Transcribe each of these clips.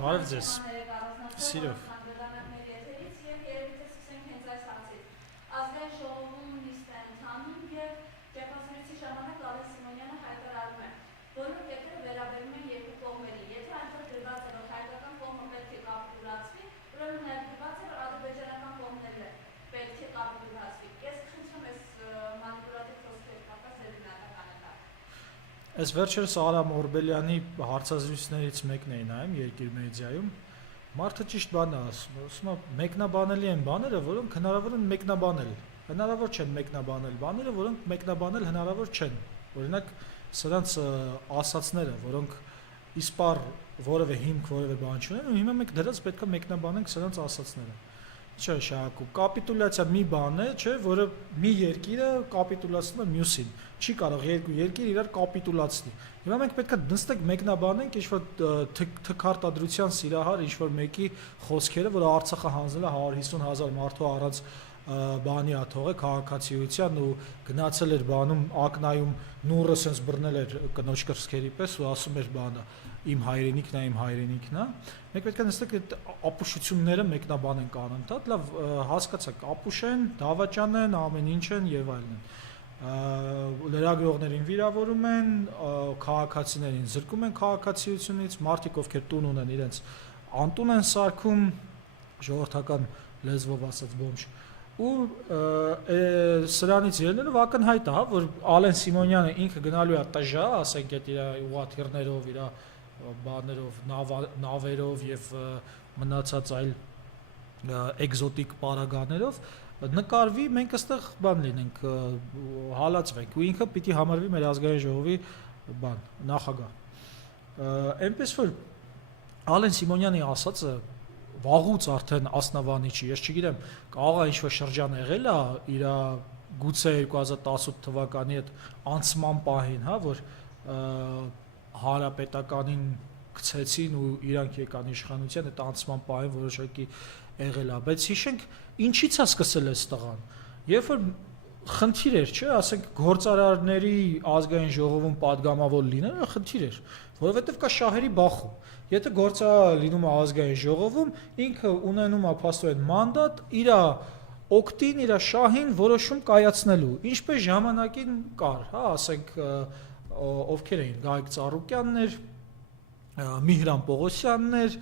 Բարև ձեզ։ Սիրով։ Ազգային ժողովում նիստ է ընթանում և ճեպազրույցի ժամանակ Լավրեն Սիմոնյանը հայտարարում է, բոլոր կետերը վերաբերում են երկու կողմերին։ Եթե այնտեղ գրված է, որ հայկական կողմը պետք է կապիտուլացվի, ուրեմն նաև գրված է, որ ադրբեջանական կողմն էլ պետք է կապիտուլացվի։ Ես խնդրում ես մանիպուլատիվ խոսքերի կապված ձեր գնահատականը տալ։ Այս վերջերս Արամ Օրբելյանի հարցազրույցներից մեկն էի նայում Երկիր մեդիայում։ Մարդը ճիշտ բան է ասում, մեկնաբանելի են բաները, որոնք հնարավոր են մեկնաբանել։ Հնարավոր չեն մեկնաբանել բաները, որոնք մեկնաբանել հնարավոր չեն։ Օրինակ, սրանց ասացները, որոնք իսպար որևէ հիմք, որևէ բան չունեն, ու հիմա մենք դրանց պետք է մեկնաբանենք սրանց ասացները։ Չէ, Շահակու, կապիտուլյացիա մի բան է, չէ, որը մի երկիրը կապիտուլացնում է մյուսին։ Չի կարող երկու երկիր իրար կապիտուլացնի։ Հիմա մենք պետք է նստենք մեկնաբանենք ինչ-որ թքարտադրության սիրահար ինչ-որ մեկի խոսքերը, որ Արցախը հանձնել է 150,000 մարդու առանց բանի ա թողե քաղաքացիության ու գնացել էր բանում ակնայում նուրը sense բռնել էր կնոջ կրսկերի պես ու ասում էր բանը իմ հայրենիքն է, իմ հայրենիքն է։ Մենք պետք է նստենք այդ ապուշությունները մեկնաբանենք անընդհատ, լավ հասկացաք, ապուշ են, դավաճան են, ամեն ինչ են եւ այլն։ Լրագրողներին վիրավորում են, քաղաքացիներին զրկում են քաղաքացիությունից, մարդիկ ովքեր տուն ունեն իրենց անտուն են սարքում, ժողովրդական լեզվով ասած բոմժ։ Ու սրանից ելնելով ակնհայտ է, որ Ալեն Սիմոնյանը ինքը գնալու է տժա, ասենք այդ իր ուղաթիռներով, իր բաներով, նավերով եւ մնացած այլ էկզոտիկ պարագաներով նկարվի, մենք այստեղ բան լինենք, հալածվենք ու ինքը պիտի համարվի մեր ազգային ժողովի բան, նախագահ։ Այնպես որ Ալեն Սիմոնյանի ասածը վաղուց արդեն ասնավանի չի, ես չգիտեմ, կարող է ինչ-որ շրջան եղել է իր գուցե 2018 թվականի այդ անցման պահին, հա, որ հանրապետականին գցեցին ու իրանք եկան իշխանության, այդ անցման պահին որոշակի եղել է, բայց հիշենք ինչից է սկսել այս տղան։ Երբ որ խնդիր էր, չէ, ասենք գործարարների ազգային ժողովում падգամավոր լինելը խնդիր էր, որովհետև կա շահերի բախում։ Եթե գործարարը լինում է ազգային ժողովում, ինքը ունենում է փաստորեն մանդատ իր օկտին, իր շահին որոշում կայացնելու։ Ինչպես ժամանակին կար, հա, ասենք ովքեր էին Գայիկ Ծառուկյաններ, Միհրան Պողոսյաններ,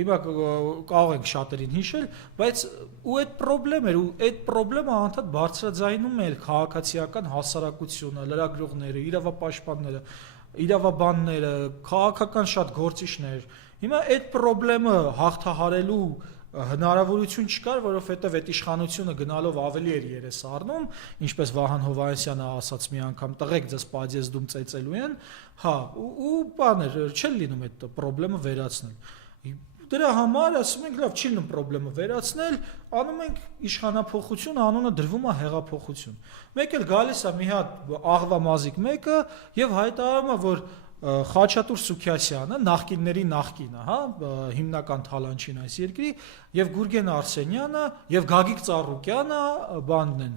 հիմա կարող ենք շատերին հիշել, բայց ու այդ խնդրեմ էր, ու այդ խնդրեմը անդադ բարձրաձայնում էր քաղաքացիական հասարակությունը, լրագրողները, իրավապաշտպանները, իրավաբանները, քաղաքական շատ գործիչներ։ Հիմա այդ խնդրեմը հաղթահարելու հնարավորություն չկար, որովհետև այդ իշխանությունը գնալով ավելի էր երես առնում, ինչպես Վահան Հովհաննիսյանը ասաց մի անգամ, տղեկ ձեզ պադյեզդում ծեծելու են, հա, ու բաներ, չէ լինում այդ խնդրեմը վերացնել։ Դրա համար ասում ենք, լավ, չի լինում խնդրեմը վերացնել, անում ենք իշխանափոխություն, անունը դրվում է հեղափոխություն։ Մեկ էլ գալիս է մի հատ աղվա մազիկ մեկը եւ հայտարարում է, որ Խաչատուր Սուքիասյանը նախկինների նախկինը, հա, հիմնական թալանչին այս երկրի, եւ Գուրգեն Արսենյանը եւ Գագիկ Ծառուկյանը բանն են,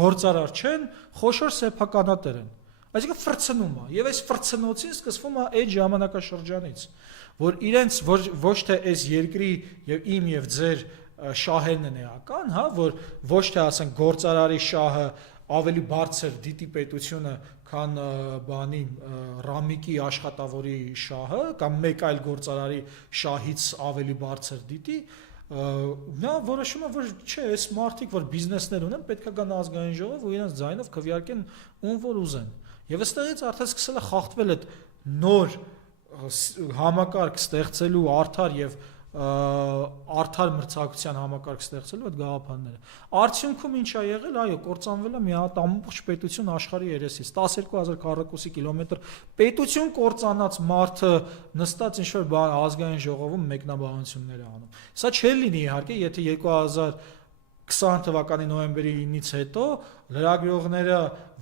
գործարար չեն, խոշոր սեփականատեր են։ Այսինքն ֆրցնում է, եւ այս ֆրցնոցին սկսվում է այդ ժամանակաշրջանից, որ իրենց ոչ թե այս երկրի եւ իմ եւ ձեր շահերն են էական, հա, որ ոչ թե ասենք գործարարի շահը ավելի բարձր դիտի պետությունը, քան բանի Ռամիկի աշխատավորի շահը, կամ մեկ այլ գործարարի շահից ավելի բարձր դիտի, նա որոշում է, որ չէ, այս մարդիկ, որ բիզնեսներ ունեն, պետք է գան ազգային ժողով ու իրենց ձայնով քվեարկեն ում որ ուզեն։ Եվ այստեղից արդեն սկսել է խախտվել այդ նոր համակարգ ստեղծելու արդար եւ արդար մրցակցության համակարգ ստեղծելու այդ գաղափարները։ Արդյունքում ինչ է եղել, այո, կործանվել է մի հատ ամբողջ պետություն աշխարհի երեսից, 12000 քառակուսի կիլոմետր պետություն կործանած մարդը նստած ինչ-որ ազգային ժողովում մեկնաբանություններ է անում։ Սա չէր լինի իհարկե, եթե 2020 թվականի նոյեմբերի 9-ից հետո լրագրողները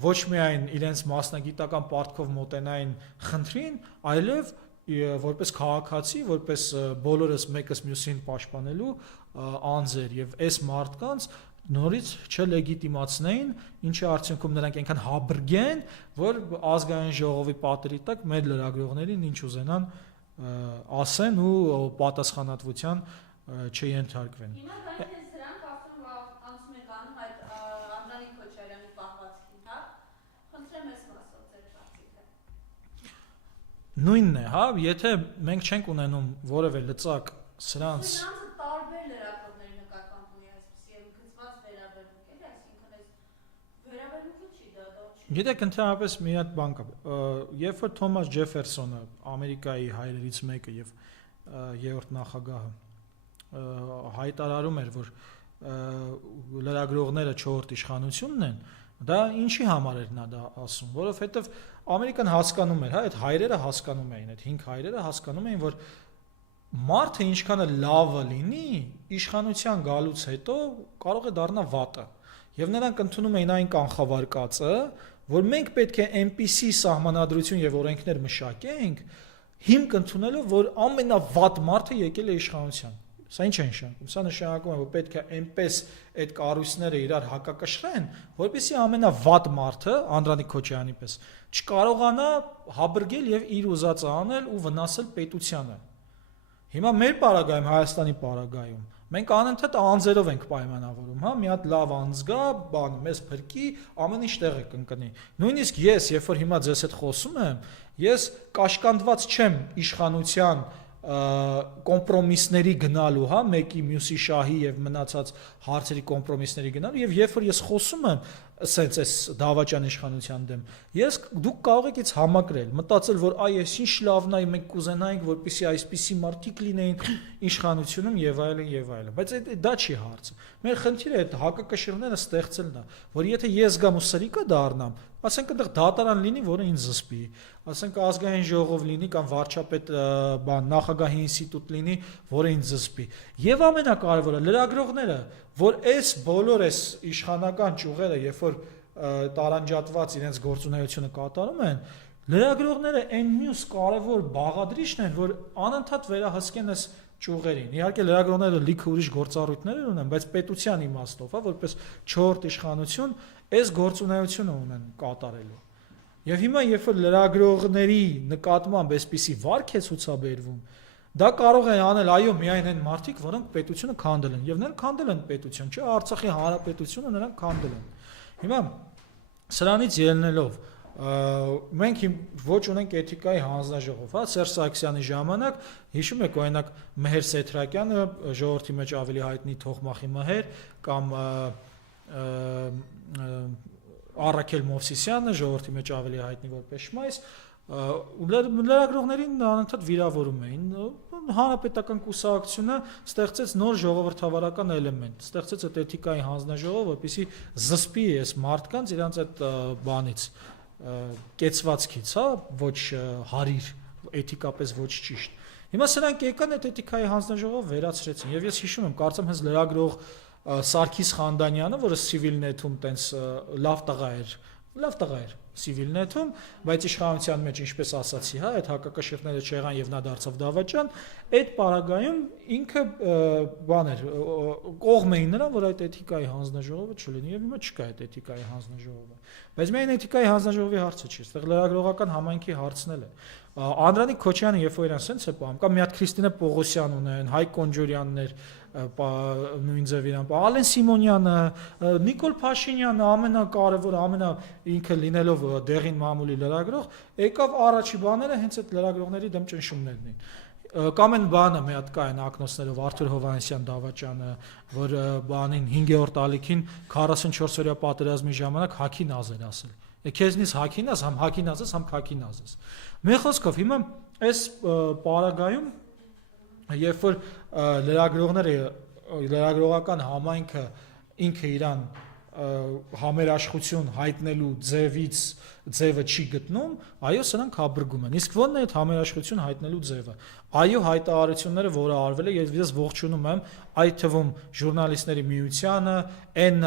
ոչ միայն իրենց մասնագիտական պարտքով մոտենային խնդրին, այլև որպես քաղաքացի, որպես բոլորս մեկս մյուսին պաշտպանելու անձեր եւ այս մարդկանց նորից չլեգիտիմացնեին, ինչի արդյունքում նրանք այնքան հաբրգեն, որ ազգային ժողովի պատերի տակ մեր լրագրողներին ինչ ուզենան ասեն ու պատասխանատվության չենթարկվեն։ Հիմա բայց ես դրանք ասում անցում եք անում այդ Անդրանիկ Քոչարյանի պահվածքին, հա։ Խնդրեմ ես մասով ձեր կարծիքը։ Նույնն է, հա, եթե մենք չենք ունենում որևէ լծակ սրանց Դրանցը տարբեր լրագրողների նկատմամբ ունի այսպիսի եւ գծված վերաբերմունք, էլի, այսինքն այս վերաբերմունքը չի դա չի։ Գիտեք, ընդհանրապես մի հատ բան կա։ Երբ որ Թոմաս Ջեֆերսոնը, Ամերիկայի հայրերից մեկը եւ երրորդ նախագահը հայտարարում էր, որ լրագրողները 4-րդ իշխանությունն են, դա ինչի համար էր նա դա ասում, որովհետեւ Ամերիկան հասկանում էր, հա, այդ հայրերը հասկանում էին, այդ 5 հայրերը հասկանում էին, որ մարդը ինչքան լավը լինի, իշխանության գալուց հետո կարող է դառնալ վատը։ Եվ նրանք ընդունում էին այն կանխավարկածը, որ մենք պետք է այնպիսի սահմանադրություն եւ օրենքներ մշակենք, հիմք ընդունելով, որ ամենավատ մարդը եկել է իշխանության։ Սա ինչ է նշանակում։ Սա նշանակում է, որ պետք է այնպես այդ կառույցները իրար հակակշռեն, որպեսզի ամենավատ մարդը, Անդրանիկ Քոչարյանի պես, չկարողանա հաբրգել եւ իր ուզածը անել ու վնասել պետությանը։ Հիմա մեր պարագայում, Հայաստանի պարագայում, մենք անընդհատ անձերով ենք պայմանավորում, հա, մի հատ լավ անձ գա, բան, մեզ փրկի, ամեն ինչ տեղը կընկնի։ Նույնիսկ ես, երբ որ հիմա ձեզ հետ խոսում եմ, ես կաշկանդված չեմ իշխանության կոմպրոմիսների գնալու, հա, մեկի մյուսի շահի եւ մնացած հարցերի կոմպրոմիսների գնալու եւ երբ որ ես խոսում եմ ասենց այս դավաճան իշխանության դեմ, դուք կարող եք ից համակրել, մտածել, որ այ այս ինչ լավն է, մենք կուզենայինք, որպեսզի այսպիսի մարդիկ լինեին իշխանությունում եւ այլն, բայց դա չի հարցը։ Մեր խնդիրը այդ հակակշիռները ստեղծելն է, որ եթե ես գամ ու սրիկա դառնամ, ասենք այնտեղ դատարան լինի, որը ինձ զսպի, ասենք ազգային ժողով լինի կամ վարչապետ նախագահի ինստիտուտ լինի, որը ինձ զսպի։ Եվ ամենակարևորը լրագրողները, որ այս բոլոր այս իշխանական ճյուղերը, երբ որ տարանջատված իրենց գործունեությունը կատարում են, լրագրողները այն մյուս կարևոր բաղադրիչն են, որ անընդհատ վերահսկեն այս ճյուղերին։ Իհարկե լրագրողները լիքը ուրիշ գործառույթներ ունեն, բայց պետության իմաստով, հա, որպես 4-րդ իշխանություն, այս գործունեությունը ունեն կատարելու։ Եվ հիմա երբ որ լրագրողների նկատմամբ այսպիսի վարք է ցուցաբերվում, դա կարող է անել այո միայն այն մարդիկ, որոնք պետությունը քանդել են, եւ նրանք քանդել են պետություն, չէ, Արցախի հանրապետությունը նրանք քանդել են։ Հիմա սրանից ելնելով մենք ոչ ունենք էթիկայի հանձնաժողով, հա, Սերժ Սարգսյանի ժամանակ հիշում եք օրինակ Մեհեր Սեթրակյանը, ժողովրդի մեջ ավելի հայտնի Թողմախի Մեհեր կամ Առաքել Մովսիսյանը, ժողովրդի մեջ ավելի հայտնի որպես Շմայս, լրագրողներին անընդհատ վիրավորում էին։ Հանրապետական կուսակցությունը ստեղծեց նոր ժողովրդավարական էլեմենտ, ստեղծեց այդ էթիկայի հանձնաժողով, որպեսզի զսպի այս մարդկանց իրանց այդ բանից կեցվածքից, հա, ոչ հարիր, էթիկապես ոչ ճիշտ։ Հիմա սրանք եկան այդ էթիկայի հանձնաժողով վերացրեցին, եւ ես հիշում եմ, կարծեմ հենց լրագրող Սարգիս Խանդանյանը, որը Civilnet-ում տենց լավ տղա էր Civilnet-ում, բայց իշխանության մեջ ինչպես ասացի, հա, այդ հակակշիռները չեղան եւ նա դարձավ դավաճան, այդ պարագայում ինքը բան էր, կողմ էին նրան, որ այդ էթիկայի հանձնաժողովը չլինի եւ հիմա չկա այդ էթիկայի հանձնաժողովը։ Բայց միայն էթիկայի հանձնաժողովի հարցը չի, այստեղ լրագրողական համայնքի հարցն է։ Անդրանիկ Քոչյանը երբ որ իրան սենց է պահում, կամ մի հատ Քրիստինե Պողոսյան ունեն, Հայկ Կոնջորյաններ նույն ձև իրան, Ալեն Սիմոնյանը, Նիկոլ Փաշինյանը, ամենակարևորը, ինքը լինելով դեղին մամուլի լրագրող, եկավ առաջի բաները հենց այդ լրագրողների դեմ ճնշումներն էին։ Կամ այն բանը մի հատ կա այն ակնոցներով Արթուր Հովհաննիսյան դավաճանը, որ բանին 5-րդ ալիքին 44-օրյա պատերազմի ժամանակ հակին ազեր ասել։ Քեզնից հակին աս, համ հակին ասես, համ քակին ասես։ Մեր խոսքով հիմա այս պարագայում երբ որ լրագրողական համայնքը ինքը իրան համերաշխություն հայտնելու ձևը չի գտնում, այո, սրանք հաբրգում են։ Իսկ ո՞րն է այդ համերաշխություն հայտնելու ձևը։ Այո, հայտարարությունները, որը արվել է, ես ողջունում եմ, այդ թվում ժուրնալիստների միությանը, այն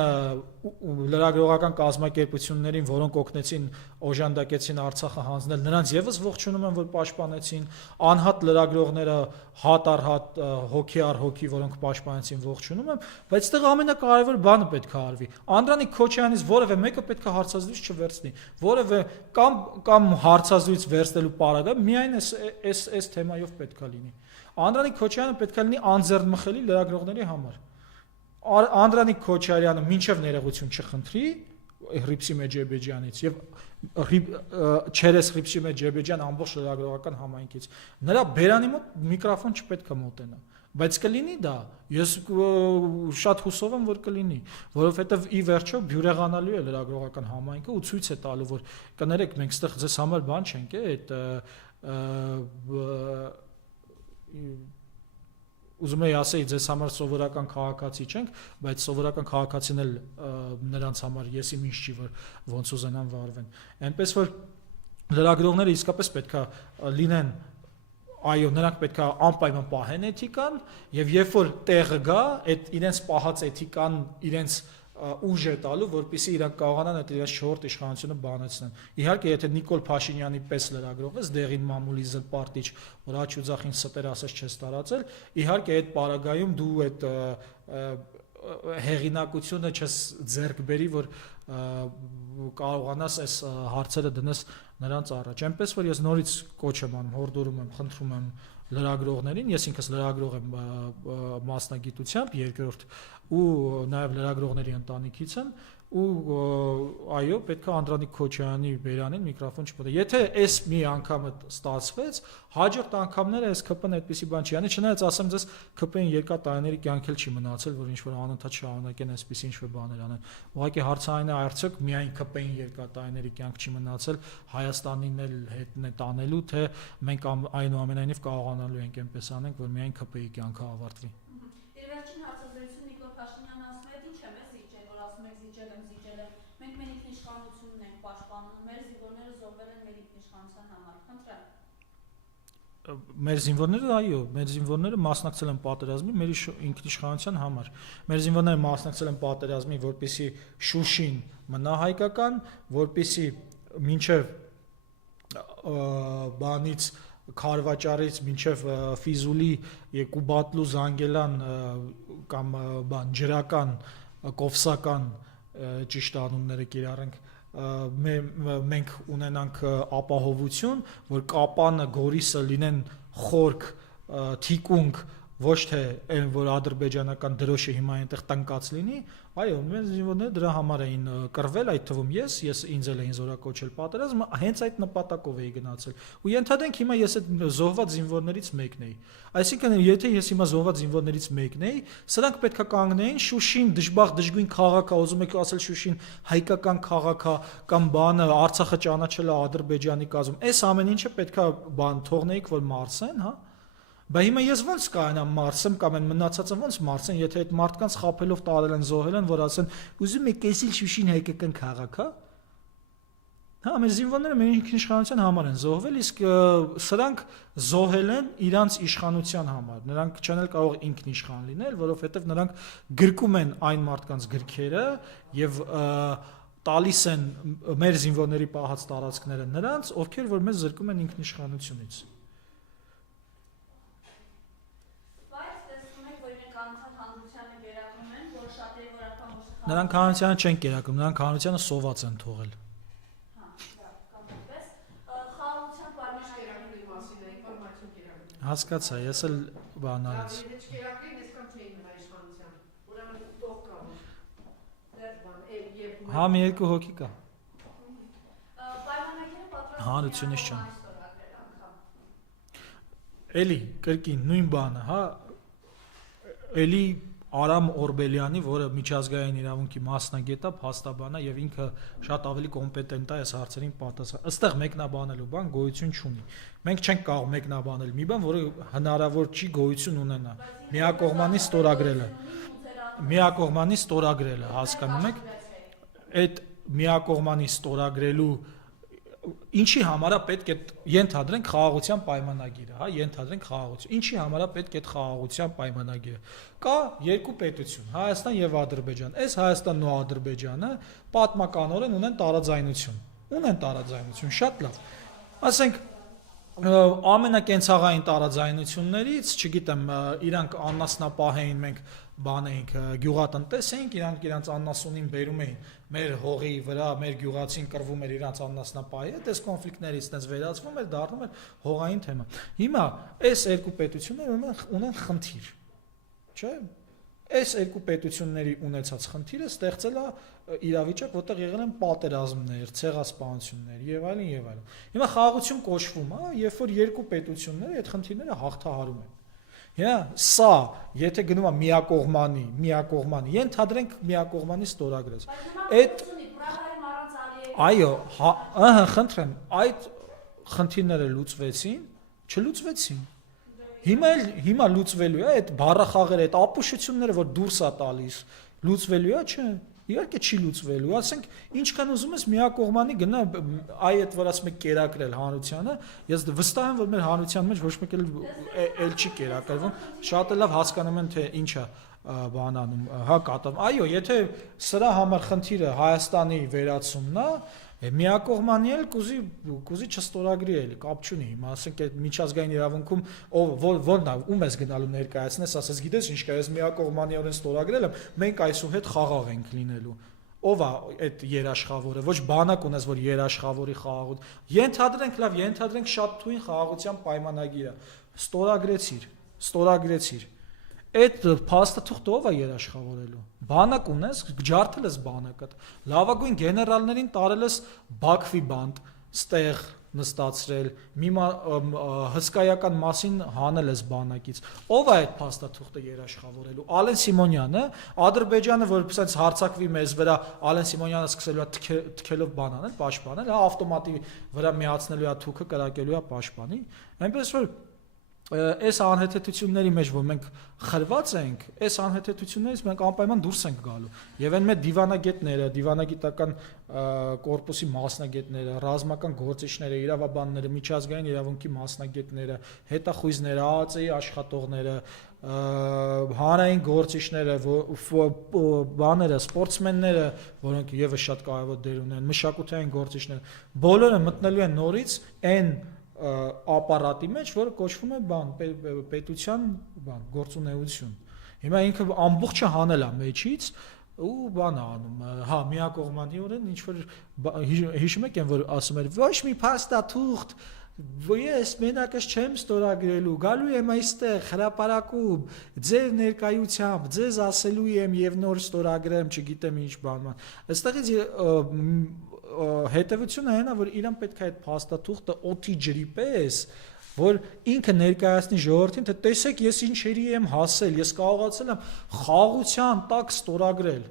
լրագրողական կազմակերպություններին, որոնք օգնեցին օժանդակեցին Արցախը հանձնել, նրանց եւս ողջունում եմ, որ պաշտպանեցին, անհատ լրագրողները հատ առ հատ, հոգի առ հոգի, որոնք պաշտպանեցին, ողջունում եմ, բայց այդտեղ ամենակարևոր բանը պետք է արվի։ Անդրանիկ Քոչյանից որևէ մեկը պետք է հարցազրույց չվերցնի, որևէ որևէ կամ հարցազրույց վերցնելու պարագա միայն այս թեմայով պետք է լինի։ Անդրանիկ Քոչարյանը պետք է լինի անձեռնմխելի լրագրողների համար։ Անդրանիկ Քոչարյանը մինչև ներողություն չխնդրի Հռիփսիմե Ջեբեջյանից եւ Չերես Հռիփսիմե Ջեբեջյան ամբողջ լրագրողական համայնքից նրա բերանի մոտ միկրոֆոն չպետք է մոտենա, բայց կլինի դա, ես շատ հուսով եմ, որ կլինի, որովհետեւ ի վերջո բյուրեղանալու է լրագրողական համայնքը ու ցույց է տալու, որ կներեք մենք ստեղ ձեզ համար բան չենք, այդ ուզում եի ասեի ձեզ համար սովորական քաղաքացի չենք, բայց սովորական քաղաքացին էլ նրանց համար եսի ինչ չի, որ ոնց ուզենան վարվեն։ Այնպես որ լրագրողները իսկապես պետքա լինեն, այո, նրանք պետքա անպայման պահեն էթիկան, եւ երբ որ տեղը գա, այդ իրենց պահած էթիկան իրենց ուժ է տալու, որպեսզի իրանք կարողանան այդ իրենց չորրորդ իշխանությունը բանացնեն։ Իհարկե, եթե Նիկոլ Փաշինյանի պես լրագրող ես, դեղին մամուլի զլպարտիչ, որ աչ ու ձախին ստեր ասես չես տարածել, իհարկե այդ պարագայում դու այդ հեղինակությունը չես ձեռք բերի, որ կարողանաս այս հարցերը դնես նրանց առաջ։ Այնպես որ ես նորից կոչ եմ անում, հորդորում եմ, խնդրում եմ լրագրողներին, ես ինքս լրագրող եմ մասնագիտությամբ, երկրորդ ու նաև լրագրողների ընտանիքից եմ ու այո, պետք է Անդրանիկ Քոչարյանի բերանին միկրոֆոն չպետք։ Եթե այս մի անգամը ստացվեց, հաջորդ անգամները այս ԿՊ-ն այդպեսի բան չի անի, չնայած ասեմ ձեզ ԿՊ-ին երկար տարիների կյանքել չի մնացել, որ ինչ-որ անընդհատ շարունակեն այսպեսի ինչ-որ բաներ անեն։ Ուղղակի հարցային է արդյոք միայն ԿՊ-ին երկար տարիների կյանք չի մնացել, Հայաստանին էլ հետն է տանելու, թե մենք այնուամենայնիվ կարողանալու ենք այնպես անենք, որ միայն ԿՊ-ի կյանքը ավարտվի։ Վերջին հարցազրույցում Նիկոլ Փաշինյանը ասում է, ինչ եմ զիջել, որ ասում եք զիջել եմ։ Մենք մեր ինքնիշխանությունն ենք պաշտպանում, մեր զինվորները զոհվել են մեր ինքնիշխանության համար։ Խնդրեմ։ Մեր զինվորները, այո, մեր զինվորները մասնակցել են պատերազմի մեր ինքնիշխանության համար։ Մեր զինվորները մասնակցել են պատերազմի, որպեսզի Շուշին մնա հայկական, որպեսզի մինչև բանից Քարվաճարից մինչև Ֆիզուլի, Կուբատլու, Զանգելան կամ բան ջրական, կովսական ճիշտ անունները կիրառենք, մենք ունենանք ապահովություն, որ Կապանը, Գորիսը լինեն խորք, թիկունք, ոչ թե այն որ ադրբեջանական դրոշը հիմա այնտեղ տնկած լինի, այո, մեր զինվորները դրա համար էին կռվել, այդ թվում ես ինձ էլ էին զորակոչել պատերազմ, հենց այդ նպատակով էի գնացել։ Ու ենթադրենք հիմա ես այդ զոհված զինվորներից մեկն էի։ Այսինքն, եթե ես հիմա զոհված զինվորներից մեկն էի, սրանք պետքա կանգնեին Շուշին դժբախտ դժգույն քաղաք է, ուզում եք ասել Շուշին հայկական քաղաք է կամ բանը Արցախը ճանաչել է Ադրբեջանի կազմում։ Այս ամեն ինչը պետքա բան թողնեիք, որ մարսեն, հա։ Բայց հիմա ես ոնց կանամ մարսեմ կամ այն մնացածը ոնց մարսեն, եթե այդ մարդկանց խափելով տարել են, զոհել են, որ ասեն, ուզում եք էսիլ Շուշին հայկական քաղաք, հա։ Հա, մեր զինվորները մեր ինքնիշխանության համար են զոհվել, իսկ սրանք զոհել են իրանց իշխանության համար։ Նրանք չեն էլ կարող ինքնիշխան լինել, որովհետև նրանք գրկում են այն մարդկանց գրքերը եւ տալիս են մեր զինվորների պահած տարածքները նրանց, ովքեր որ մեզ զրկում են ինքնիշխանությունից։ Նրանք հանրությանը չեն կերակրում, նրանք հանրությանը սոված են թողել։ Հասկացա, ես էլ բան արեց։ Հա, մի երկու հոգի կա։ Հանրությունից չեն։ Էլի, կրկին, նույն բանը, հա, էլի Արամ Օրբելյանի, որը միջազգային իրավունքի մասնագետ է, փաստաբան է եւ ինքը շատ ավելի կոմպետենտ է այս հարցերին պատասխան։ Այստեղ մեկնաբանելու բան գոյություն չունի։ Մենք չենք կարող մեկնաբանել մի բան, որը հնարավոր չի գոյություն ունենա։ Միակողմանի ստորագրելը, հասկանում եք։ Այդ միակողմանի ստորագրելու ինչի համար է պետք է ենթադրենք խաղաղության պայմանագիրը, հա, ենթադրենք խաղաղություն։ Ինչի համար է պետք է խաղաղության պայմանագիրը։ Կա երկու պետություն, Հայաստան եւ Ադրբեջան։ Այս Հայաստանն ու Ադրբեջանը պատմականորեն ունեն տարաձայնություն։ Շատ լավ։ Ասենք ամենակենցաղային տարաձայնություններից, չգիտեմ, իրանք աննասնապահ էին, մենք բան էինք գյուղատնտես էինք, իրանք աննասունին բերում էին մեր հողի վրա, մեր գյուղացին կռվում էր իրանք աննասնապահի հետ, այս կոնֆլիկտներից այդպես վերածվում էր, դառնում էր հողային թեմա։ Հիմա այս երկու պետությունները ունեն խնդիր, չէ՞։ Այս երկու պետությունների ունեցած խնդիրը ստեղծել է իրավիճակ, որտեղ եղել են պատերազմներ, ցեղասպանություններ եւ այլն եւ այլն։ Հիմա խաղաղություն կոչվում է, երբ որ երկու պետությունները այդ խնդիրները հաղթահարում են։ Հա, սա, եթե գնում է միակողմանի, ենթադրենք միակողմանի ստորագրած։ Այդ այո, խնդրեմ, այդ խնդիրները լուծվեցին, չլուծվեցին։ Հիմա լուծվելու է այդ բառախաղերը, այդ ապուշությունները, որ դուրս է տալիս, լուծվելու է, չէ։ Իհարկե չի լուծվելու, ասենք, ինչքան ուզում ես միակողմանի գնա այդ որ ասում եք կերակրել հանրությանը, ես վստահ եմ, որ մեր հանրության մեջ ոչ մեկ էլ չի կերակրվում, շատ լավ հասկանում են թե ինչ է բան անում, հա կատարում։ Այո, եթե սրա համար խնդիրը Հայաստանի վերացումն է, միակողմանի էլ կուզի չստորագրի էլի, կապ չունի, հիմա ասենք այդ միջազգային իրավունքում որն է, ում ես գնալու ներկայացնես, ասես գիտես ինչ կա, ես միակողմանիորեն ստորագրել եմ, մենք այսուհետ խաղաղ ենք լինելու։ Ով է այդ երաշխավորը, ոչ բանակ ունես, որ երաշխավորի խաղաղություն։ Ենթադրենք շատ թույն խաղաղության պայմանագիրը, ստորագրեցիր։ Այդ փաստաթուղթը ով է երաշխավորելու։ Բանակ ունես, ջարդել ես բանակը։ Լավագույն գեներալներին տարել ես Բաքվի բանտ, ստեղ նստացրել, մի հսկայական մասին հանել ես բանակից։ Ով է այդ փաստաթուղթը երաշխավորելու։ Ալեն Սիմոնյանը, Ադրբեջանը, որ ասած հարցակվի մեզ վրա, Ալեն Սիմոնյանը սկսելու է թքելով բան անել, պաշտպանել, հա ավտոմատի վրա միացնելու է թուքը, կրակելու է պաշտպանի։ Այնպես որ այս անհեթեթությունների մեջ, որ մենք խրված ենք, այս անհեթեթություններից մենք անպայման դուրս ենք գալու։ Եվ այն մեր դիվանագետները, դիվանագիտական կորպուսի մասնագետները, ռազմական գործիչները, իրավաբանները, միջազգային իրավունքի մասնագետները, հետախույզները, ԱԱԾ-ի աշխատողները, հանրային գործիչները, բաները, սպորտսմենները, որոնք եւս շատ կարևոր դեր ունեն, մշակութային գործիչները, բոլորը մտնելու են նորից այն ապարատի մեջ, որը կոչվում է պետության գործունեություն։ Հիմա ինքը ամբողջը հանել է մեջից ու բան է անում, հա, միակողմանիորեն ինչ որ հիշում եք, որ ասում էր ոչ մի փաստաթուղթ, ես մենակս չեմ ստորագրելու, գալու եմ այստեղ հրապարակում, ձեր ներկայությամբ, ձեզ ասելու եմ եւ նոր ստորագրեմ, չգիտեմ ինչ բան։ Այստեղից հետևությունը այն է, որ իրան պետք է այդ փաստաթուղթը օդի ջրի պես, որ ինքը ներկայացնի ժողովրդին, թե տեսեք ես ինչերի եմ հասել, ես կարողացել եմ խաղաղության տակ ստորագրել։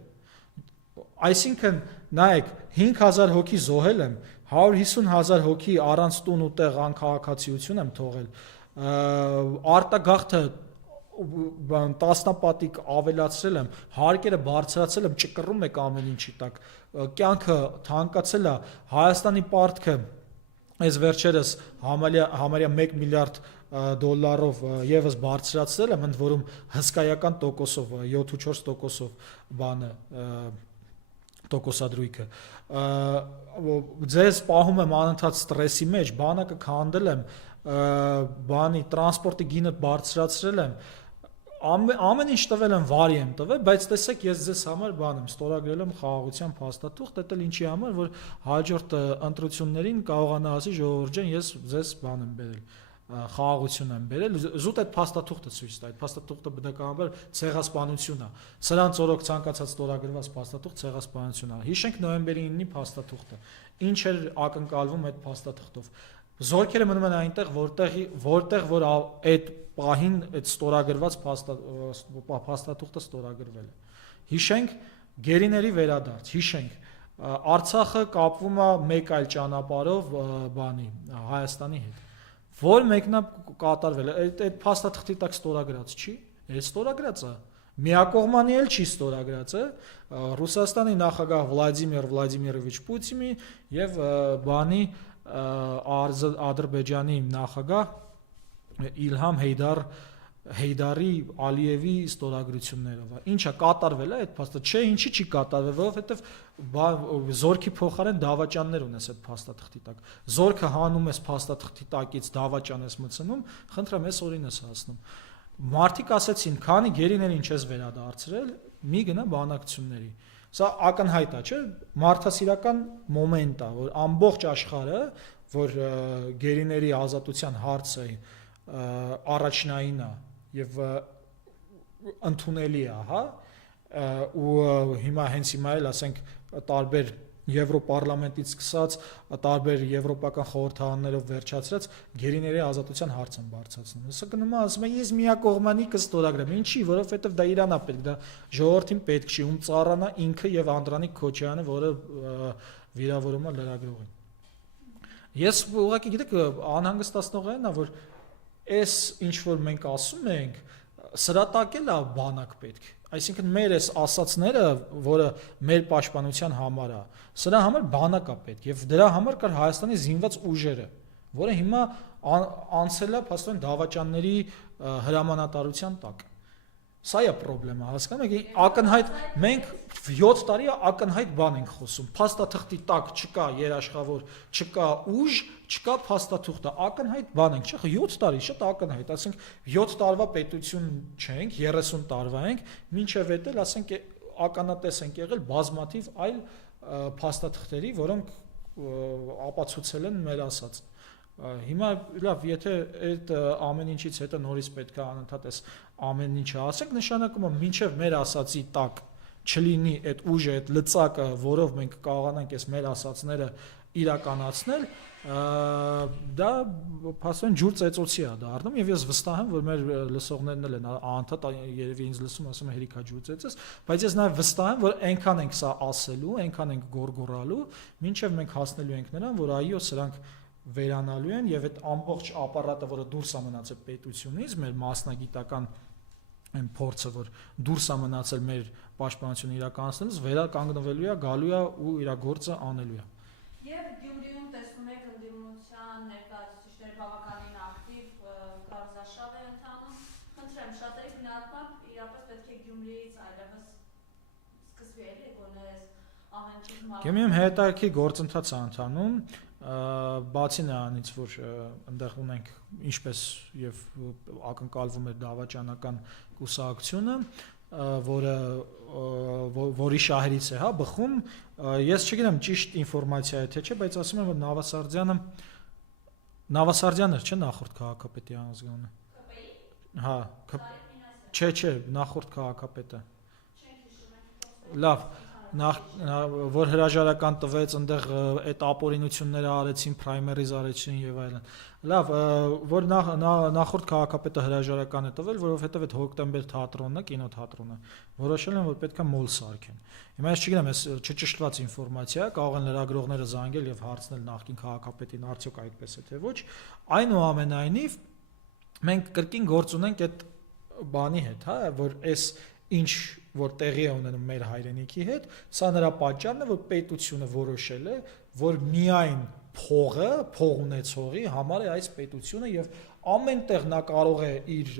Այսինքն, նայեք, 5000 հոգի զոհել եմ, 150,000 հոգի առանց տուն ու տեղ անքաղաքացիություն եմ թողել, արտագաղթը տասնապատիկ ավելացրել եմ, հարկերը բարձրացրել եմ, ճկռում եք ամեն ինչի տակ, կյանքը թանկացել է, Հայաստանի պարտքը այս վերջերս համարյա 1 միլիարդ դոլարով եւս բարձրացրել եմ, ընդ որում հսկայական տոկոսով, 7-4% բանը տոկոսադրույքը։ Ձեզ պահում եմ անընդհատ ստրեսի մեջ, բանակը քանդել եմ, բանի տրանսպորտի գինը բարձրացրել եմ, ամեն ինչ տվել եմ, վարի եմ տվել, բայց տեսեք ես ձեզ համար բան եմ ստորագրել եմ խաղաղության փաստաթուղթ, դա էլ ինչի համար, որ հաջորդ ընտրություններին կարողանա ասի ժողովուրդ ջան, ես ձեզ բան եմ բերել, խաղաղություն եմ բերել, զուտ այդ փաստաթուղթը ցույց տա, այդ փաստաթուղթը բնականաբար ցեղասպանություն է, սրանց օրոք ցանկացած ստորագրված փաստաթուղթ ցեղասպանություն է։ Հիշենք նոյեմբերի 9-ի փաստաթուղթը, ինչ էր ակնկալվում այդ փաստաթղթով։ Զորքերը մնում են այնտեղ, որտեղ որ այդ պահին այդ ստորագրված փաստաթուղթը ստորագրվել է։ Հիշենք գերիների վերադարձ, հիշենք Արցախը կապվում է մեկ այլ ճանապարհով բանի Հայաստանի հետ։ Որ մեկնա կատարվել է, այդ փաստաթղթի տակ ստորագրած չի, այդ ստորագրած է։ Միակողմանի էլ չի ստորագրած է Ռուսաստանի նախագահ Վլադիմիր Վլադիմիրովիչ Պուտինի եւ բանի Ադրբեջանի նախագահ Իլհամ Հեյդար Հեյդարի, Ալիևի ստորագրություններով։ Ինչա կատարվել է այդ փաստը, չէ, ինչի չի կատարվել, որովհետև զորքի փոխարեն դավաճաններ ունես այդ փաստաթղթի տակ։ Զորքը հանում ես փաստաթղթի տակից դավաճան ես մտցնում, խնդրեմ, ես օրին ես հասնում։ Մարդիկ ասեցին, քանի գերիներին չես վերադարձրել, մի գնա բանակցությունների։ Սա ակնհայտ է, չէ՞, մարդասիրական մոմենտ է, որ ամբողջ աշխարհը, որ գերիների ազատության հարցը առաջնային է եւ ընդունելի է, հա, ու հիմա հենց հիմա էլ ասենք տարբեր Եվրոպարլամենտից սկսած տարբեր եվրոպական խորհրդարաններով վերջացրած գերիների ազատության հարց են բարձրացնում։ Հեսա գնում է ասում է ես միակողմանի կստորագրեմ։ Ինչի, որովհետև դա Իրանն է պետք, դա ժողովրդին պետք չի, ում ծառանա ինքը եւ Անդրանիկ Քոչյանը, որը վիրավորում է լրագրողին։ Ես ուղղակի գիտեք անհանգստացնող է, որ այս ինչ որ մենք ասում ենք, սրա տակ էլ է բանակ պետք։ Այսինքն մեր այս ասացները, որը մեր պաշտպանության համար է, սրա համար բանակ է պետք եւ դրա համար կար Հայաստանի զինված ուժերը, որը հիմա անցել է փաստորեն դավաճանների հրամանատարության տակ։ Սա է խնդրեմը, հասկանում եք, ակնհայտ մենք 7 տարի ակնհայտ բան ենք խոսում։ Փաստաթղթի տակ չկա երաշխավոր, չկա ուժ, չկա փաստաթուղթը, ակնհայտ բան ենք, չէ՞, 7 տարի շատ ակնհայտ, ասենք 7 տարվա պետություն չենք, 30 տարվա ենք, մինչև էդ էլ ասենք ականատես ենք եղել բազմաթիվ այլ փաստաթղթերի, որոնք ապացուցել են մեր ասած։ Հիմա լավ, եթե այդ ամեն ինչից հետո նորից պետք է անընդհատ այս ամեն ինչը ասենք, նշանակում է մինչև մեր ասացի տակ չլինի այդ ուժը, այդ լծակը, որով մենք կարողանանք այս մեր ասածները իրականացնել, դա փաստորեն ջուր ծեծոցի է դառնում եւ ես վստահ եմ, որ մեր լսողներն էլ են անընդհատ երևի ինձ լսում, ասում են հերիքա ջուր ծեծես, բայց ես նաեւ վստահ եմ, որ այնքան ենք սա ասելու, այնքան ենք գորգորալու, մինչև մենք հասնելու ենք նրան, որ այո, սրանք վերանալու են եւ այդ ամբողջ ապարատը, որը դուրս է մնացել պետությունից, մեր մասնագիտական այն փորձը, որ դուրս է մնացել մեր պաշտպանությունը իրականացնելուց, վերականգնվելու է, գալու է ու իր գործը անելու է։ Եվ Գյումրիում տեսնում եք ընդդիմության ներկայացուցիչներ բավականին ակտիվ կարծաշավ է ընթանում։ Խնդրեմ, շատերի գնահատմամբ իրապես պետք է Գյումրիից այլևս սկսվի էլի գոնե ամեն ինչ։ Գյումրիում հետաքրքիր գործընթաց է ընթանում, բացի նրանից, որ այնտեղ ունենք ինչպես եւ ակնկալվում է դավաճանական կուսակցությունը, որի շահերից է, հա, բխում, ես չգիտեմ ճիշտ ինֆորմացիա է թե չէ, բայց ասում են, որ Նավասարդյանը չէ նախորդ քաղաքապետի անձնանը։ Հա, չէ, նախորդ քաղաքապետը։ Լավ, որ հրաժարական տվեց, այնտեղ այդ ապօրինությունները արեցին, պրայմերիզ արեցին եւ այլն։ Լավ, որ նախորդ քաղաքապետը հրաժարական է տվել, որովհետեւ այդ հոկտեմբեր թատրոնն է, կինոթատրոնը, որոշել են, որ պետքա մոլ սարքեն։ Հիմա ես չգիտեմ, այս չճշտված ինֆորմացիա է, կարող են լրագրողները զանգել եւ հարցնել նախկին քաղաքապետին, արդյոք այդպես է թե ոչ։ Այնուամենայնիվ մենք կրկին գործ ունենք այդ բանի հետ, հա, որ այս ինչ որ տեղի է ունենում մեր հայրենիքի հետ, սա նրա պատճառն է, որ պետությունը որոշել է, որ միայն փող ունեցողի համար է այս պետությունը եւ ամենտեղ նա կարող է իր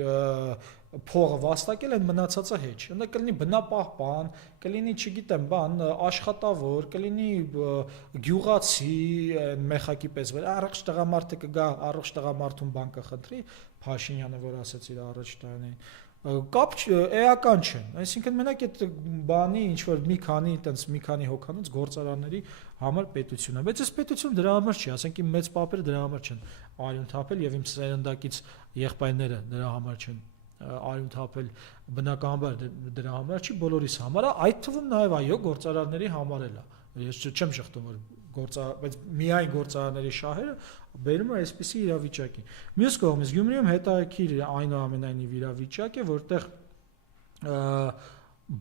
փողը վաստակել այն մնացածը հեչ։ Դա կլինի բնապահպան, կլինի, չգիտեմ, բան, աշխատավոր, կլինի գյուղացի մեխակի պես, առողջ տղամարդը կգա, առողջ տղամարդուն բան կխնդրի, Փաշինյանը, որ ասեց իր առաջ տարին կապ էական չեն, այսինքն մենակ այդ բանի ինչ որ մի քանի հոգանոց գործարանների համար պետությունը, բայց այս պետությունը դրա համար չի, ասենք իմ մեծ պապերը դրա համար չեն արյուն թափել եւ իմ սերնդակից եղբայրները դրա համար չեն արյուն թափել, բնականաբար դրա համար չի, բոլորիս համար է, այդ թվում նաեւ այո գործարանների համար էլ է, ես չեմ շղթում որ բայց միայն գործարանների շահերը բերում է այսպիսի իրավիճակի։ Մյուս կողմից Գյումրիում հետաքրքիր այնուամենայնիվ իրավիճակ է, որտեղ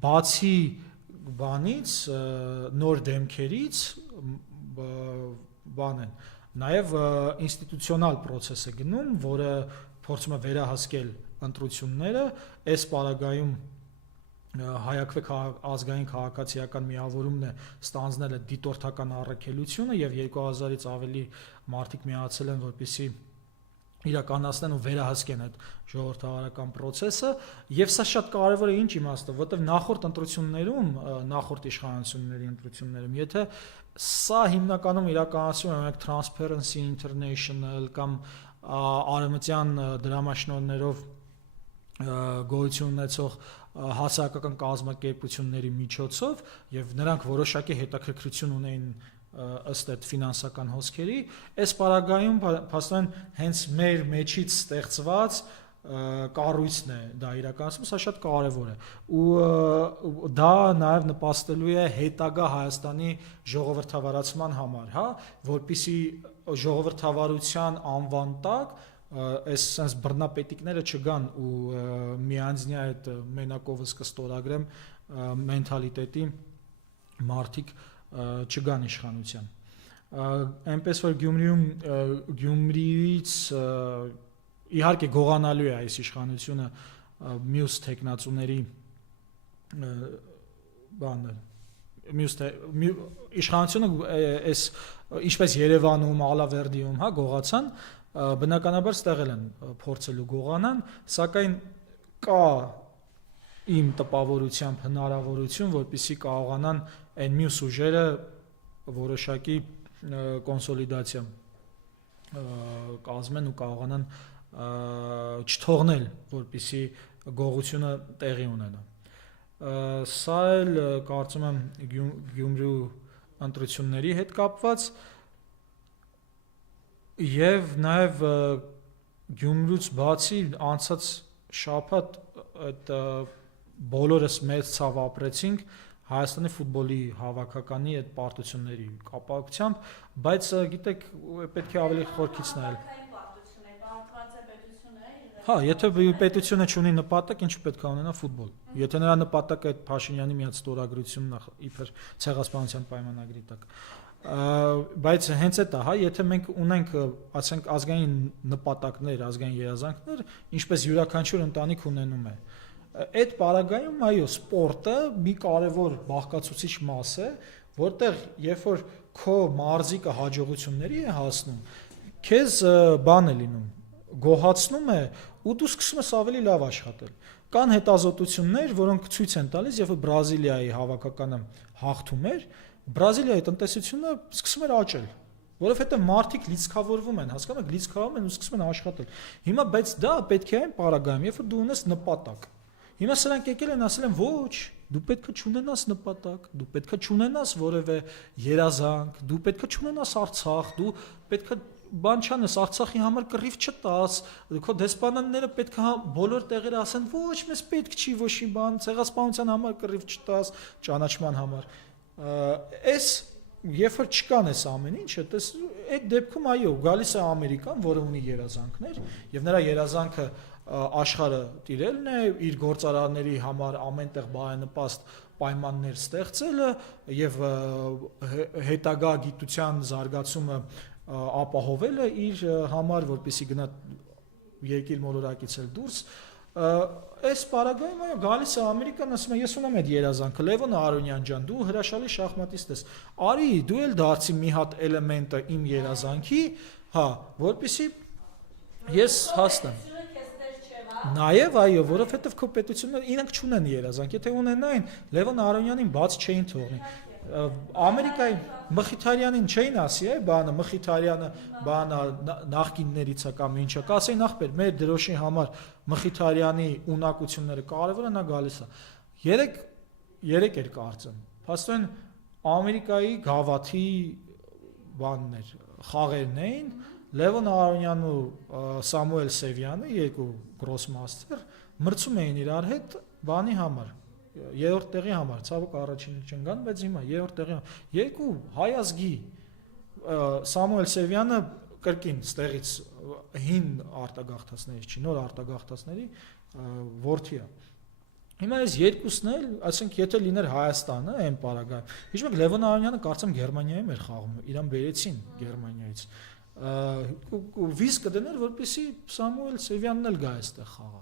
բացի բանից նոր դեմքերից բան են, նաև ինստիտուցիոնալ process է գնում, որը փորձում է վերահասկել ընտրությունները, այս պարագայում հայակվեք ազգային քաղաքացիական միավորումն է ստանձնել է դիտորդական առաքելությունը եւ 2000-ից ավելի մարդիկ միացել են, որպեսզի իրականացնեն ու վերահսկեն այդ ժողովրդավարական process-ը եւ սա շատ կարեւոր է ինչ իմաստով, որովհետեւ նախորդ ընտրություններում, նախորդ իշխանությունների ընտրություններում, եթե սա հիմնականում իրականացվում է մենք Transparency International կամ արևմտյան դրամաշնորհներով գոյություն ունեցող հասարակական կազմակերպությունների միջոցով եւ նրանք որոշակի հետաքրքրություն ունեն ըստ այդ ֆինանսական հոսքերի, այս պարագայում փաստորեն հենց մեր մեջից ստեղծված կառույցն է դա իրականացնում, սա շատ կարևոր է ու դա նաև նպաստելու է հետագա Հայաստանի ժողովրդավարացման համար, հա, որպեսզի ժողովրդավարության անվան տակ այս sense բռնապետիկները չգան ու միանձնյա այդ մենակովս կստորագրեմ մենթալիտետի մարդիկ չգան իշխանության։ Այնպես որ Գյումրիից իհարկե գողանալու է այս իշխանությունը մյուս տեխնացուների բանը իշխանությունը այս ինչպես Երևանում, Ալավերդիում, հա, գողացան, բնականաբար ստեղել են փորձելու գողանան, սակայն կա իմ տպավորությամբ հնարավորություն, որպեսզի կարողանան այն մյուս ուժերը որոշակի կոնսոլիդացիա կազմեն ու կարողանան չթողնել, որպեսզի գողությունը տեղի ունենա։ Սա էլ կարծում եմ Գյումրու ընտրությունների հետ կապված եւ նաեւ Գյումրուց բացի անցած շաբաթ այդ բոլորս մեծ ցավ ապրեցինք Հայաստանի ֆուտբոլի հավաքականի այդ պարտությունների կապակցությամբ, բայց գիտեք, պետք է ավելի խորքից նայել։ Հա, եթե պետությունը չունի նպատակ, ինչու պետք է ունենա ֆուտբոլ։ Եթե նրա նպատակը այդ Փաշինյանի միած ստորագրությունն է, իբր ցեղասպանության պայմանագրի տակ։ Բայց հենց այդ է, հա, եթե մենք ունենք, ասենք, ազգային նպատակներ, ազգային երազանքներ, ինչպես յուրաքանչյուր ընտանիք ունենում է, այդ պարագայում այո, սպորտը մի կարևոր բաղկացուցիչ մաս է, որտեղ երբ որ քո մարզիկը հաջողությունների է հասնում, քեզ բան է լինում, գոհացնում է ու դու սկսում ես ավելի լավ աշխատել։ Կան հետազոտություններ, որոնք ցույց են տալիս, երբ որ Բրազիլիայի հավաքականը հաղթում էր, Բրազիլիայի տնտեսությունը սկսում էր աճել, որովհետև մարդիկ լիցքավորվում են, հասկանում եք, լիցքավորվում են ու սկսում են աշխատել։ Հիմա բայց դա պետք է այն պարագայում, երբ որ դու ունես նպատակ։ Հիմա սրանք եկել են ասել են ոչ, դու պետք է չունենաս նպատակ, դու պետք է չունենաս որևէ երազանք, դու պետք է չունենաս Արցախ, դու պետք է բան չանես, Արցախի համար կռիվ չտաս, քո դեսպանանները պետք է բոլոր տեղերը ասեն ոչ, մեզ պետք չի ոչ մի բան, ցեղասպանության համար կռիվ չտաս, ճանաչման համար։ Այս երբ որ չկան այս ամեն ինչը, այդ դեպքում այո, գալիս է Ամերիկան, որը ունի երազանքներ, եւ նրա երազանքը աշխարհը տիրելն է, իր գործարարների համար ամենտեղ բարենպաստ պայմաններ ստեղծելը եւ հետագա գիտության զարգացումը ապահովելը իր համար, որպեսզի գնա երկիր մոլորակից էլ դուրս, այս պարագայում այո գալիս է Ամերիկան, ասում է ես ունեմ այդ երազանքը, Լևոն Արոնյան ջան, դու հրաշալի շախմատիստ ես, արի դու էլ դարձի մի հատ էլեմենտը իմ երազանքի, հա, որպեսզի ես հասնեմ։ Նաև այո, որովհետև քո պետությունները իրենք չունեն երազանք, եթե ունենային, Լևոն Արոնյանին բաց չէին թողնի։ Ամերիկայի Մխիթարյանին չէին ասի, բանը Մխիթարյանը բանը նախկիններից է կամ ինչա, կասեին ախպեր, մեր դրոշի համար Մխիթարյանի ունակությունները կարևոր է, նա գալիս է։ Երեք էր կարծեմ։ Փաստորեն Ամերիկայի գավաթի բաններ, խաղերն էին, Լևոն Արոնյանն ու Սամուել Սևյանը, երկու գրոսմաստեր, մրցում էին իրար հետ բանի համար, երրորդ տեղի համար, ցավոք առաջինը չընկան, բայց հիմա երրորդ տեղի համար, երկու հայ ազգի, Սամուել Սևյանը կրկին ստեղից հին արտագաղթածներից չի, նոր արտագաղթածների որդի է։ Հիմա այս երկուսն էլ, ասենք, եթե լիներ Հայաստանը, այն պարագայում, հիշում եք Լևոն Արոնյանը կարծեմ Գերմանիայում էր խաղում, իրան բերեցին Գերմանիայից։ Վիզ կդներ, որպեսզի Սամուել Սևյանն էլ գա այստեղ խաղա։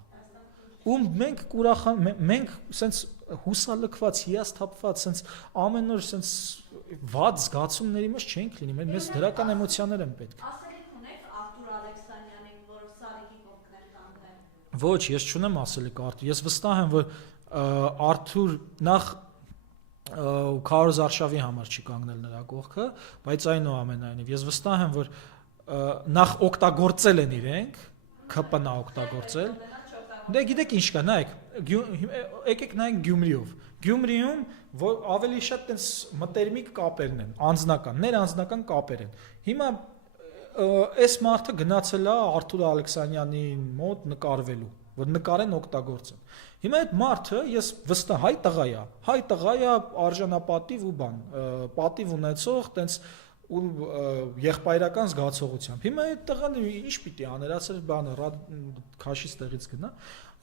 Ու մենք սենց հուսալքված, հիասթափված, սենց ամեն օր սենց վատ զգացումների մեջ չենք լինի, մեզ դրական էմոցիաներ են պետք։ Ասելիք ունեք Արտուր Ալեքսանյանին, որ Ոչ, ես չունեմ ասելիք Արթուր։ Ես վստահ եմ, որ Արթուր նախ Քարոզ Արշավի համար չի կանգնել նրա կողքը, բայց այնուամենայնիվ ես վստահ եմ, որ նախ օգտագործել են իրենք, ԿՊՆ օգտագործել։ Դե գիտեք ինչ կա, նայեք, եկեք նայենք Գյումրիով։ Գյումրիում որ ավելի շատ տես մտերմիկ կապերն են, անձնական, ներանձնական կապեր են։ Հիմա այս մարդը գնացել է Արթուր Ալեքսանյանի մոտ նկարվելու, որ նկարեն օգտագործեն։ Հիմա այդ մարդը ես վստահ հայ տղա է արժանապատիվ ու բան, պատիվ ունեցող, տենց ու եղբայրական զգացողությամբ։ Հիմա այդ տղան ինչ պիտի աներ, ասել բանը քաշից տեղից գնա։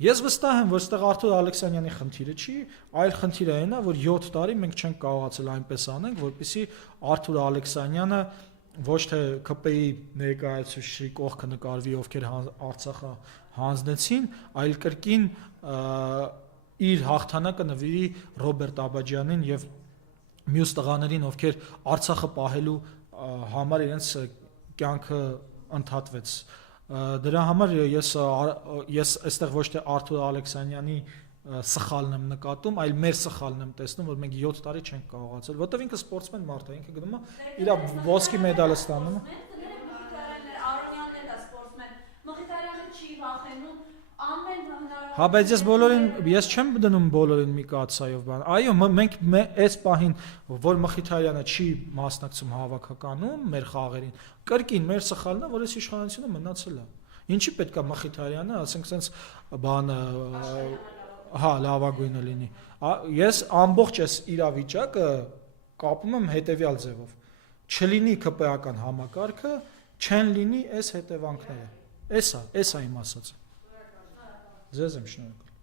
Ես վստահ եմ, որ այստեղ Արթուր Ալեքսանյանի խնդիրը չի, այլ խնդիրը այն է, որ 7 տարի մենք չենք կարողացել այնպես անենք, որպեսզի Արթուր Ալեքսանյանը ոչ թե ԿՊ-ի ներկայացուցիչի կողքը նկարվի, ովքեր Արցախը հանձնեցին, այլ կրկին իր հաղթանակը նվիրի Ռոբերտ Աբաջյանին եւ մյուս տղաներին, ովքեր Արցախը պահելու համար իրենց կյանքը ընդհատվեց։ Դրա համար ես այստեղ ոչ թե Արթուր Ալեքսանյանի սխալն եմ նկատում, այլ մեր սխալն եմ տեսնում, որ մենք 7 տարի չենք կարողացել, որտեղ ինքը սպորտսմեն մարդ է, ինքը գնում է իր ոսկի մեդալը ստանում է։ Արոնյանն էլ է սպորտսմեն, Մխիթարյանը չի վախենում, ամեն հնարավոր։ Հա, բայց ես չեմ դնում բոլորին մի կաթսայով բան։ Այո, մենք այս պահին, որ Մխիթարյանը չի մասնակցում հավաքականում մեր խաղերին, կրկին մեր սխալն է, որ այս իշխանությունը մնացել է։ Ինչի պետք է Մխիթարյանը, ասենք sense բանը, հա, լավագույնը լինի։ Ես ամբողջ այս իրավիճակը կապում եմ հետևյալ ձևով։ Չլինի ԿՊ-ական համակարգը, չեն լինի այս հետևանքները։ Էսա իմ ասածը։ Ձեզ եմ շնորհակալ։